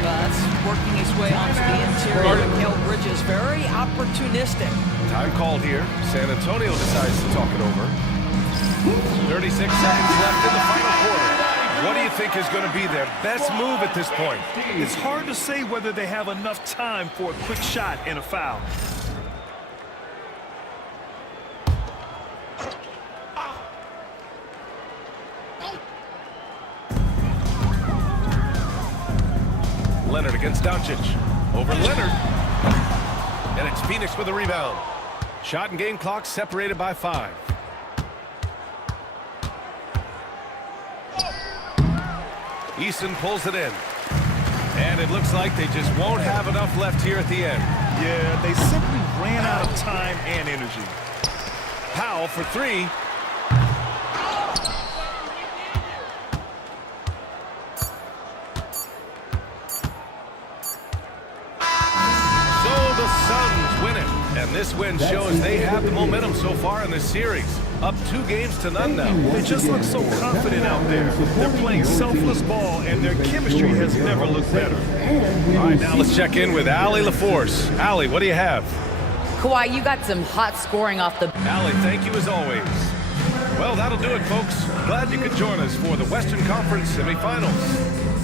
That's working his way onto the interior. Mikal Bridges, very opportunistic. Time called here. San Antonio decides to talk it over. 36 seconds left in the final quarter. What do you think is going to be their best move at this point? It's hard to say whether they have enough time for a quick shot and a foul. Leonard against Doncic. Over Leonard. And it's Phoenix with a rebound. Shot and game clock separated by 5. Eason pulls it in. And it looks like they just won't have enough left here at the end. Yeah, they simply ran out of time and energy. Powell for 3. So the Suns win it. And this win shows they have the momentum so far in this series. Up 2 games to none now. They just look so confident out there. They're playing selfless ball, and their chemistry has never looked better. All right, now let's check in with Allie LaForce. Allie, what do you have? Kawhi, you got some hot scoring off the... Allie, thank you as always. Well, that'll do it, folks. Glad you could join us for the Western Conference semifinals.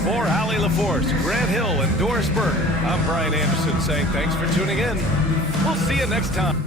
For Allie LaForce, Grant Hill, and Doris Burke, I'm Brian Anderson saying thanks for tuning in. We'll see you next time.